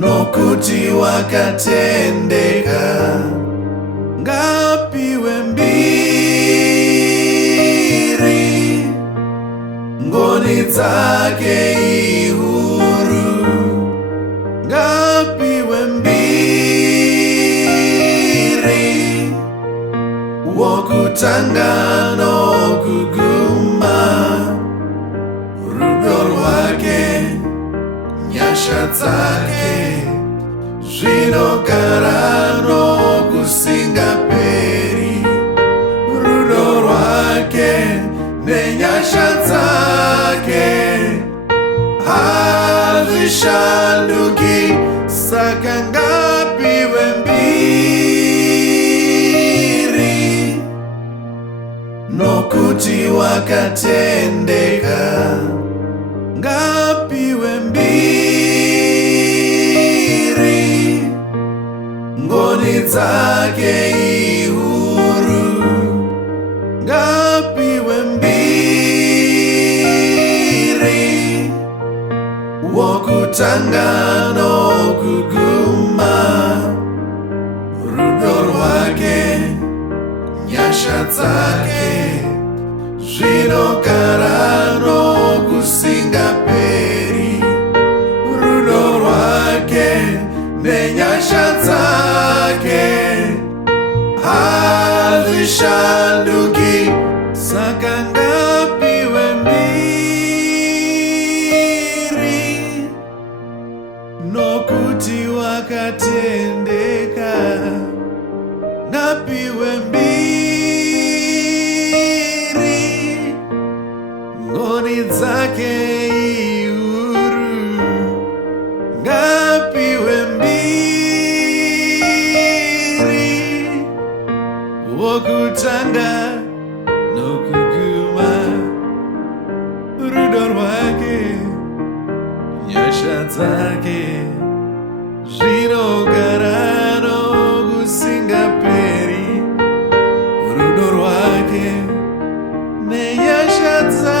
nokuti wakatendeka. Ngaapihwe Mbiri, ngoni dzake ihuru. Ngaapihwe Mbiri, wokutanga nokuguma. Rudo rwake, nyasha dzake, zvinogara nokusingaperi. Rudo rwake nenyasha dzake hazvishanduki. Saka ngaapihwe Mbiri, nokuti wakatendeka. Ngaapihwe Mbiri, ngoni dzake ihuru. Ngaapihwe Mbiri, wokutanga nokuguma. Rudo rwake, nyasha dzake, zvinogara nokusingaperi. Rudo rwake nenyasha dzake hazvishanduki. Saka ngaapihwe Mbiri, nokuti wakatendeka. Ngaapihwe Mbiri, ngoni dzake ihuru. Ngaapihwe Mbiri, wokutanga nokuguma. Rudo rwake, nyasha dzake, zvinogara nokusingaperi. Rudo rwake nenyasha dzake